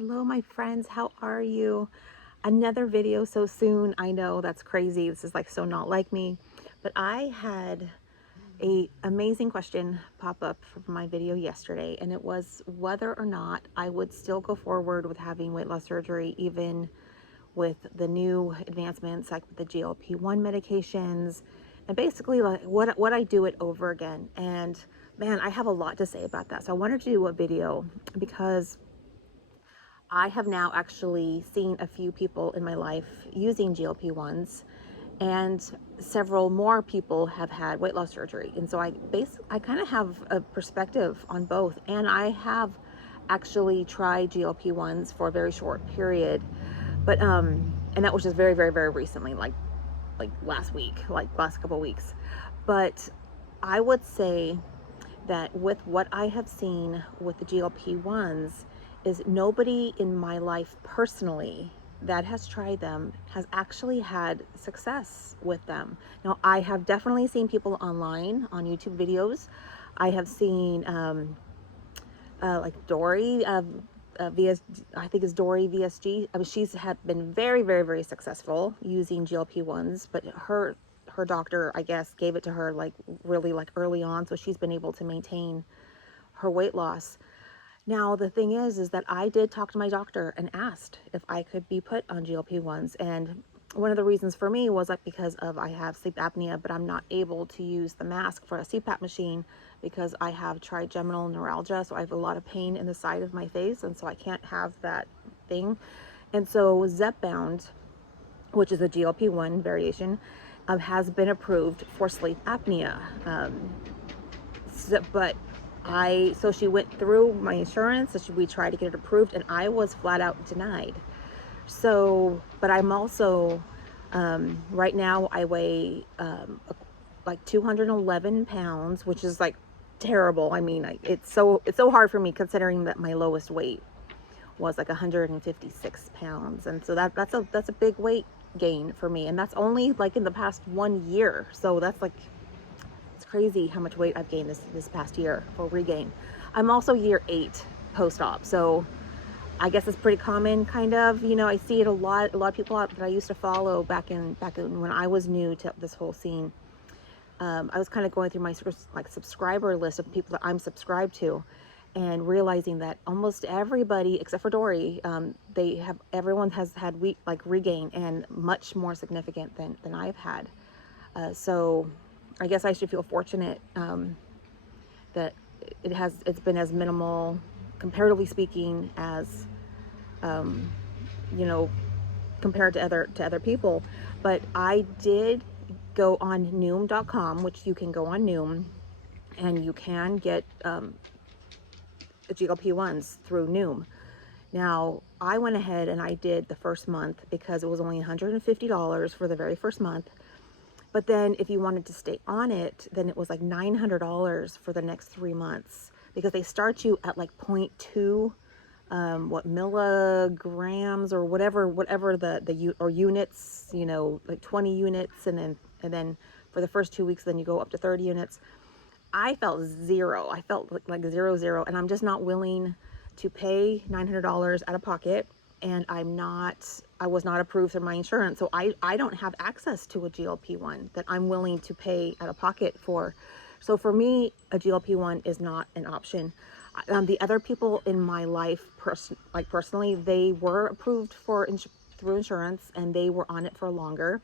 Hello, my friends. How are you? Another video so soon. I know that's crazy. This is like so not like me. But I had a amazing question pop up from my video yesterday, and it was whether or not I would still go forward with having weight loss surgery even with the new advancements like the GLP-1 medications, and basically like what I do it over again. And man, I have a lot to say about that. So I wanted to do a video because I have now actually seen a few people in my life using GLP-1s, and several more people have had weight loss surgery. And so I kind of have a perspective on both. And I have actually tried GLP-1s for a very short period, but and that was just very, very, very recently, like last week, like last couple of weeks. But I would say that with what I have seen with the GLP-1s is nobody in my life personally that has tried them has actually had success with them. Now, I have definitely seen people online on YouTube videos. I have seen like Dory, I think it's Dory VSG. I mean, she's had been very, very, very successful using GLP-1s, but her doctor, I guess, gave it to her like really like early on, so she's been able to maintain her weight loss. Now, the thing is that I did talk to my doctor and asked if I could be put on GLP-1s. And one of the reasons for me was like because of I have sleep apnea, but I'm not able to use the mask for a CPAP machine because I have trigeminal neuralgia. So I have a lot of pain in the side of my face. And so I can't have that thing. And so Zepbound, which is a GLP-1 variation, has been approved for sleep apnea. So she went through my insurance, so we tried to get it approved, and I was flat out denied. So, but I'm also, right now I weigh like 211 pounds, which is like terrible. I mean, it's so hard for me considering that my lowest weight was like 156 pounds. And so that's a big weight gain for me. And that's only like in the past 1 year. So that's like, it's crazy how much weight I've gained this past year for regain. I'm also year 8 post-op, so I guess it's pretty common, kind of. You know, I see it a lot of people out that I used to follow back in when I was new to this whole scene. I was kind of going through my like subscriber list of people that I'm subscribed to, and realizing that almost everybody except for Dory, everyone has had regain, and much more significant than I've had. So I guess I should feel fortunate that it's been as minimal, comparatively speaking, as you know, compared to other people. But I did go on Noom.com, which you can go on Noom, and you can get GLP-1s through Noom. Now, I went ahead and I did the first month because it was only $150 for the very first month. But then if you wanted to stay on it, then it was like $900 for the next 3 months, because they start you at like 0.2 milligrams or whatever or units, you know, like 20 units, and then for the first 2 weeks then you go up to 30 units. I felt zero. I felt like zero, and I'm just not willing to pay $900 out of pocket. And I was not approved through my insurance. So I don't have access to a GLP-1 that I'm willing to pay out of pocket for. So for me, a GLP-1 is not an option. The other people in my life, personally, they were approved through insurance, and they were on it for longer.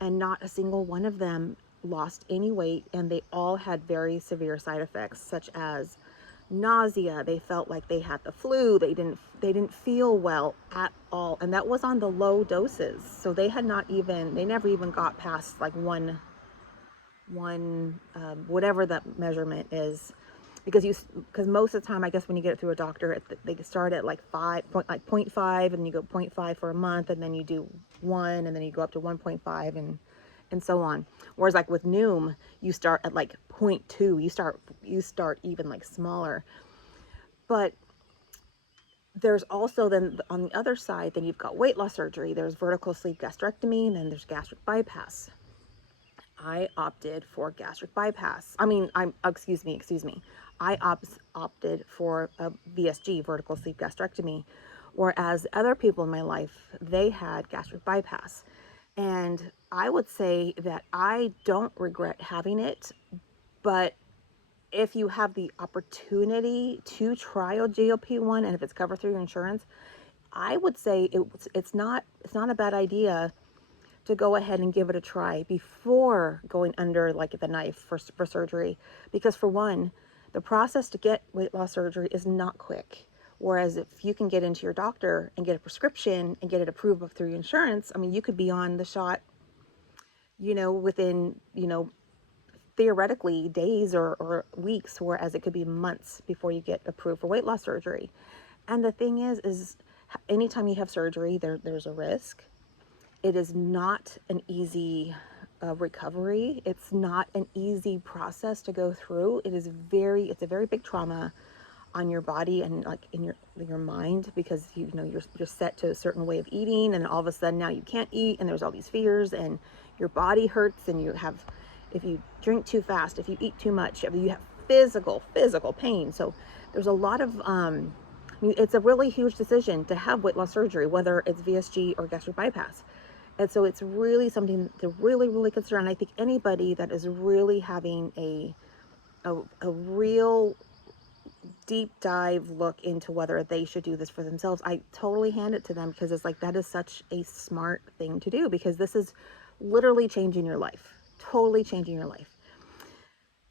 And not a single one of them lost any weight, and they all had very severe side effects, such as nausea. They felt like they had the flu. They didn't feel well at all, and that was on the low doses. So they never even got past like one whatever that measurement is, because most of the time, I guess when you get it through a doctor, they start at like 0.5, and you go 0.5 for a month, and then you do 1, and then you go up to 1.5, and so on. Whereas like with Noom, you start at like 0.2. You start even like smaller. But there's also then on the other side, then you've got weight loss surgery. There's vertical sleeve gastrectomy, and then there's gastric bypass. I opted for gastric bypass. Excuse me. I opted for a VSG, vertical sleeve gastrectomy, Whereas other people in my life, they had gastric bypass. And I would say that I don't regret having it, but if you have the opportunity to try a GLP-1 and if it's covered through your insurance, I would say it's not a bad idea to go ahead and give it a try before going under like the knife for surgery. Because for one, the process to get weight loss surgery is not quick. Whereas if you can get into your doctor and get a prescription and get it approved through your insurance, I mean, you could be on the shot, within, theoretically days or weeks, whereas it could be months before you get approved for weight loss surgery. And the thing is anytime you have surgery, there's a risk. It is not an easy recovery. It's not an easy process to go through. It's a very big trauma on your body and like in your mind, because you're set to a certain way of eating, and all of a sudden now you can't eat, and there's all these fears, and your body hurts, and if you drink too fast, if you eat too much, you have physical pain. So there's a lot of it's a really huge decision to have weight loss surgery, whether it's VSG or gastric bypass. And so it's really something to really consider. And I think anybody that is really having a real deep dive look into whether they should do this for themselves, I totally hand it to them, because it's like, that is such a smart thing to do, because this is literally changing your life, totally changing your life.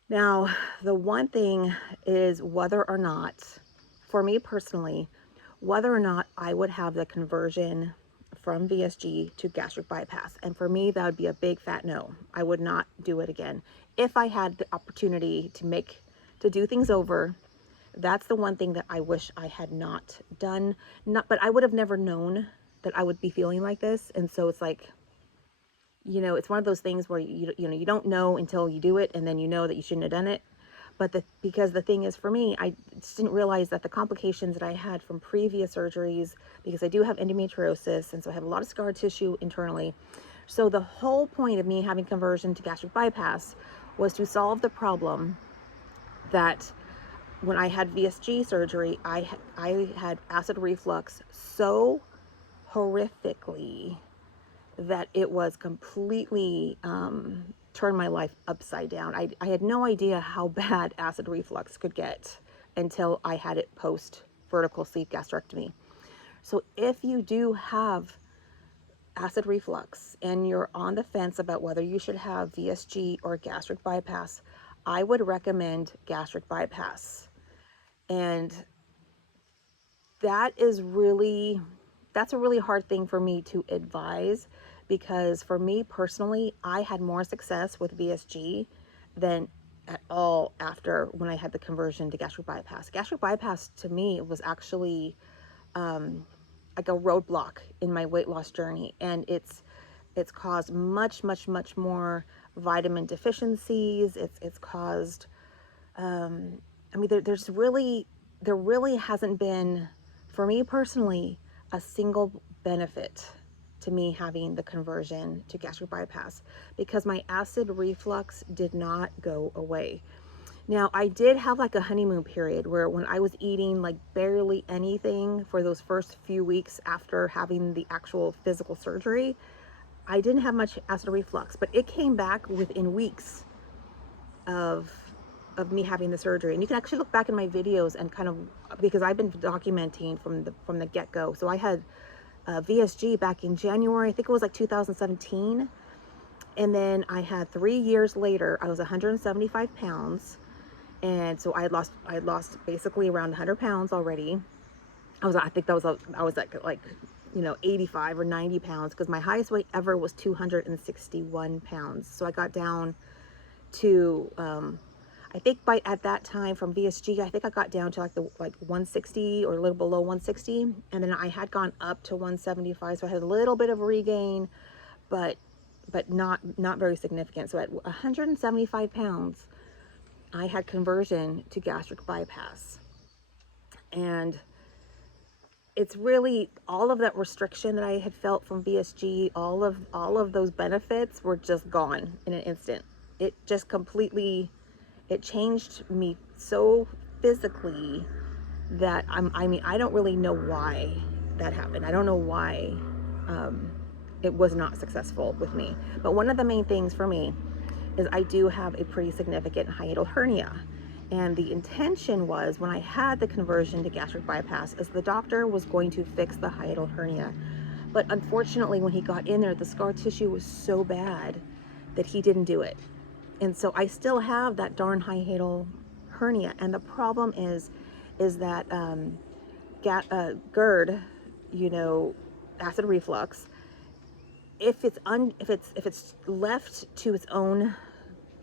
Now, the one thing is whether or not, for me personally, whether or not I would have the conversion from VSG to gastric bypass. And for me, that would be a big fat no. I would not do it again. If I had the opportunity to do things over, that's the one thing that I wish I had not done. But I would have never known that I would be feeling like this. And so it's like, it's one of those things where you don't know until you do it, and then you know that you shouldn't have done it. But because the thing is, for me, I just didn't realize that the complications that I had from previous surgeries, because I do have endometriosis, and so I have a lot of scar tissue internally. So the whole point of me having conversion to gastric bypass was to solve the problem that when I had VSG surgery, I had acid reflux so horrifically that it was completely turned my life upside down. I had no idea how bad acid reflux could get until I had it post vertical sleeve gastrectomy. So if you do have acid reflux and you're on the fence about whether you should have VSG or gastric bypass, I would recommend gastric bypass. And that's a really hard thing for me to advise, because for me personally, I had more success with VSG than at all after when I had the conversion to gastric bypass. Gastric bypass to me was actually like a roadblock in my weight loss journey, and it's caused much more vitamin deficiencies. It's caused I mean, there really hasn't been, for me personally, a single benefit to me having the conversion to gastric bypass, because my acid reflux did not go away. Now, I did have like a honeymoon period where when I was eating like barely anything for those first few weeks after having the actual physical surgery, I didn't have much acid reflux, but it came back within weeks of me having the surgery. And you can actually look back in my videos and kind of, because I've been documenting from the get-go. So I had VSG back in January, I think it was like 2017. And then I had 3 years later, I was 175 pounds. And so I had lost basically around 100 pounds already. I was like 85 or 90 pounds, because my highest weight ever was 261 pounds. So I got down to, I think at that time from VSG, I think I got down to like 160 or a little below 160. And then I had gone up to 175. So I had a little bit of regain, but not very significant. So at 175 pounds, I had conversion to gastric bypass. And it's really all of that restriction that I had felt from VSG, all of those benefits were just gone in an instant. It just completely, it changed me so physically that I don't really know why that happened. I don't know why it was not successful with me. But one of the main things for me is I do have a pretty significant hiatal hernia. And the intention was, when I had the conversion to gastric bypass, is the doctor was going to fix the hiatal hernia. But unfortunately, when he got in there, the scar tissue was so bad that he didn't do it. And so I still have that darn hiatal hernia. And the problem is that GERD, you know, acid reflux, if it's left to its own,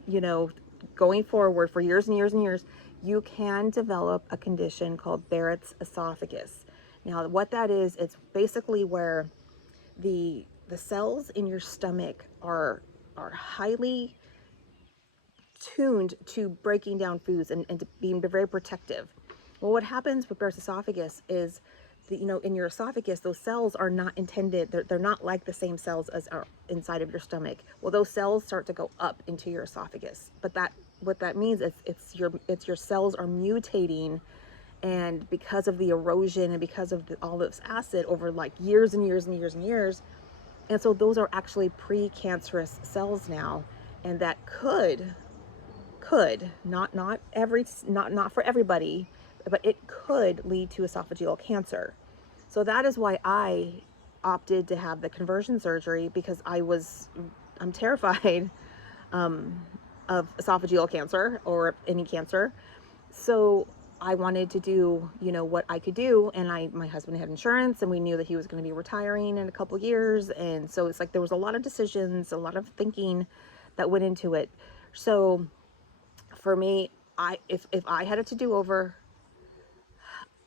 you know, going forward for years and years and years, you can develop a condition called Barrett's esophagus. Now, what that is, it's basically where the cells in your stomach are highly tuned to breaking down foods and to being very protective. Well, what happens with Barrett's esophagus is that, you know, in your esophagus, those cells are not intended, they're not like the same cells as are inside of your stomach. Well, those cells start to go up into your esophagus. But what that means is it's your cells are mutating, and because of the erosion and because of all this acid over like years and years and years and years, and so those are actually precancerous cells now, and that could not for everybody, but it could lead to esophageal cancer. So that is why I opted to have the conversion surgery, because I'm terrified of esophageal cancer or any cancer. So I wanted to do, you know, what I could do, and my husband had insurance, and we knew that he was going to be retiring in a couple years, and so it's like there was a lot of decisions, a lot of thinking that went into it. So for me, if I had it to do over,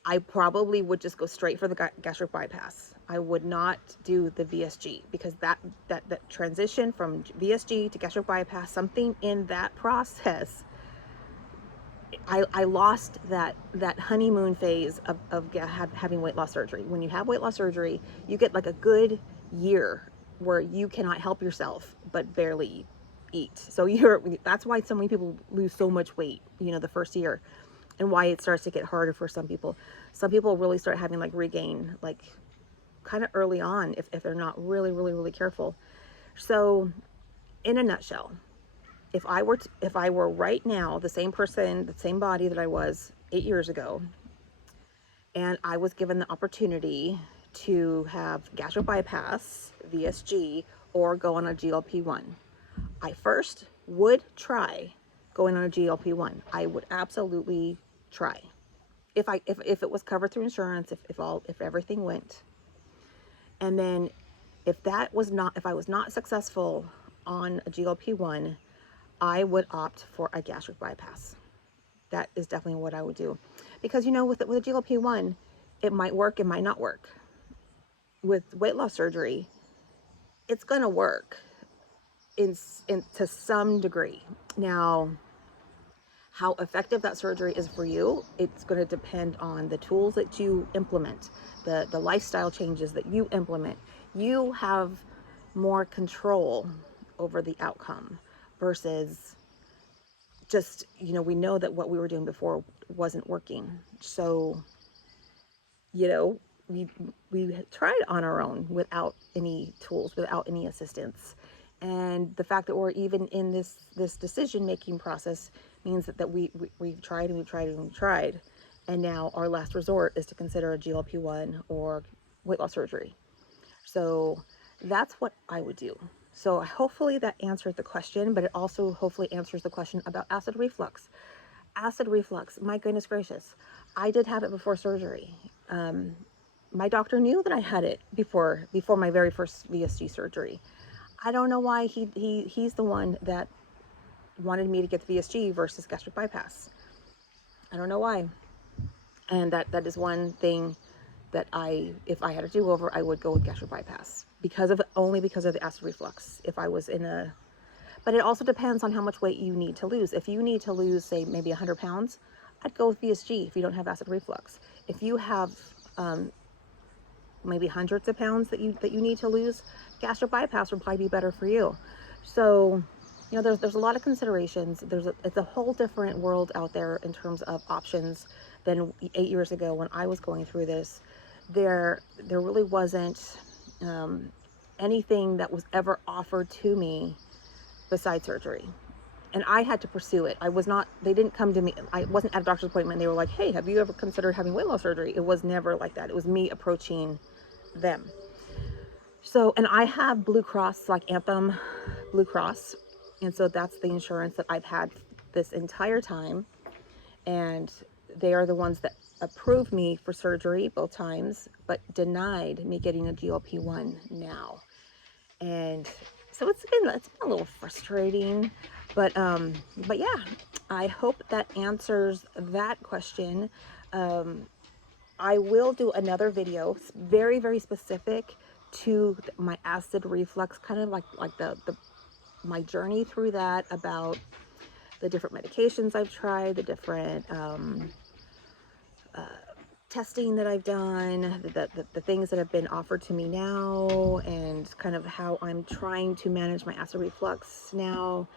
I probably would just go straight for the gastric bypass. I would not do the VSG, because that transition from VSG to gastric bypass, something in that process, I lost that honeymoon phase of having weight loss surgery. When you have weight loss surgery, you get like a good year where you cannot help yourself but barely eat. So that's why so many people lose so much weight, you know, the first year, and why it starts to get harder for some people. Some people really start having like regain like kind of early on if they're not really, really, really careful. So in a nutshell, if I were right now the same person, the same body that I was 8 years ago, and I was given the opportunity to have gastric bypass, VSG, or go on a GLP-1, I first would try going on a GLP-1. I would absolutely try. If it was covered through insurance, if everything went. And then if I was not successful on a GLP-1, I would opt for a gastric bypass. That is definitely what I would do. Because, you know, with a GLP-1, it might work, it might not work. With weight loss surgery, it's going to work to some degree. Now, how effective that surgery is for you, it's going to depend on the tools that you implement, the lifestyle changes that you implement. You have more control over the outcome versus just, you know, we know that what we were doing before wasn't working. So, you know, we tried on our own without any tools, without any assistance. And the fact that we're even in this decision-making process means that we've tried and we've tried and we've tried. And now our last resort is to consider a GLP-1 or weight loss surgery. So that's what I would do. So hopefully that answered the question, but it also hopefully answers the question about acid reflux. Acid reflux, my goodness gracious. I did have it before surgery. My doctor knew that I had it before my very first VSG surgery. I don't know why he's the one that wanted me to get the VSG versus gastric bypass. I don't know why. And that is one thing that if I had a do-over, I would go with gastric bypass only because of the acid reflux. If I was but it also depends on how much weight you need to lose. If you need to lose, say, maybe 100 pounds, I'd go with VSG if you don't have acid reflux. If you have maybe hundreds of pounds that you need to lose, gastric bypass would probably be better for you. So, you know, there's a lot of considerations. It's a whole different world out there in terms of options than 8 years ago when I was going through this. there really wasn't anything that was ever offered to me besides surgery. And I had to pursue it. I was not, they didn't come to me. I wasn't at a doctor's appointment. They were like, hey, have you ever considered having weight loss surgery? It was never like that. It was me approaching them. So, and I have Blue Cross, like Anthem Blue Cross. And so that's the insurance that I've had this entire time. And they are the ones that approved me for surgery both times, but denied me getting a GLP-1 now. And so it's been a little frustrating, but yeah, I hope that answers that question. I will do another video very, very specific to my acid reflux, kind of like my journey through that, about the different medications I've tried, the different testing that I've done, the things that have been offered to me now, and kind of how I'm trying to manage my acid reflux now,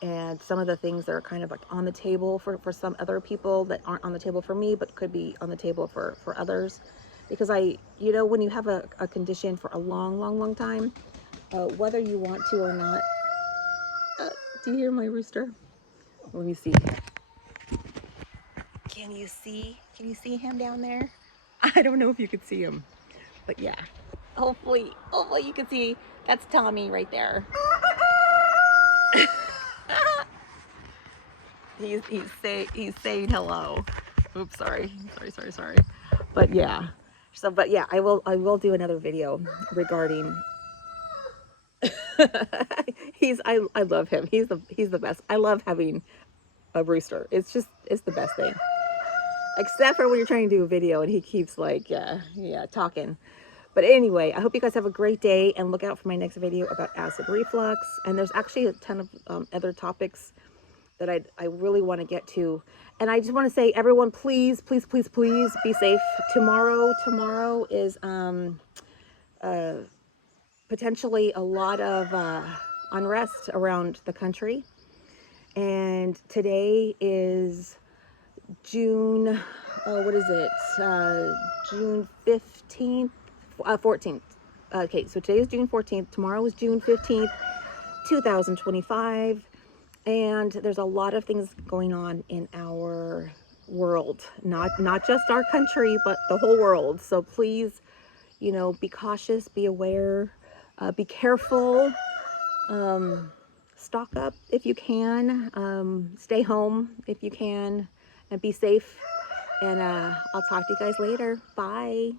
and some of the things that are kind of like on the table for some other people that aren't on the table for me, but could be on the table for others. Because you know, when you have a condition for a long time, whether you want to or not, do you hear my rooster? Let me see. Can you see him down there? I don't know if you could see him, but yeah, hopefully you can see. That's Tommy right there. he's saying hello. Oops, sorry. But yeah, I will do another video regarding I love him. He's the best. I love having a rooster. It's the best thing. Except for when you're trying to do a video and he keeps like, talking. But anyway, I hope you guys have a great day, and look out for my next video about acid reflux. And there's actually a ton of other topics that I really want to get to. And I just want to say, everyone, please be safe. Tomorrow is potentially a lot of unrest around the country. And today is June, what is it? June 15th, 14th. Okay, so today is June 14th. Tomorrow is June 15th, 2025. And there's a lot of things going on in our world, not just our country, but the whole world. So please, you know, be cautious, be aware, be careful, stock up if you can, stay home if you can, and be safe. And I'll talk to you guys later. Bye.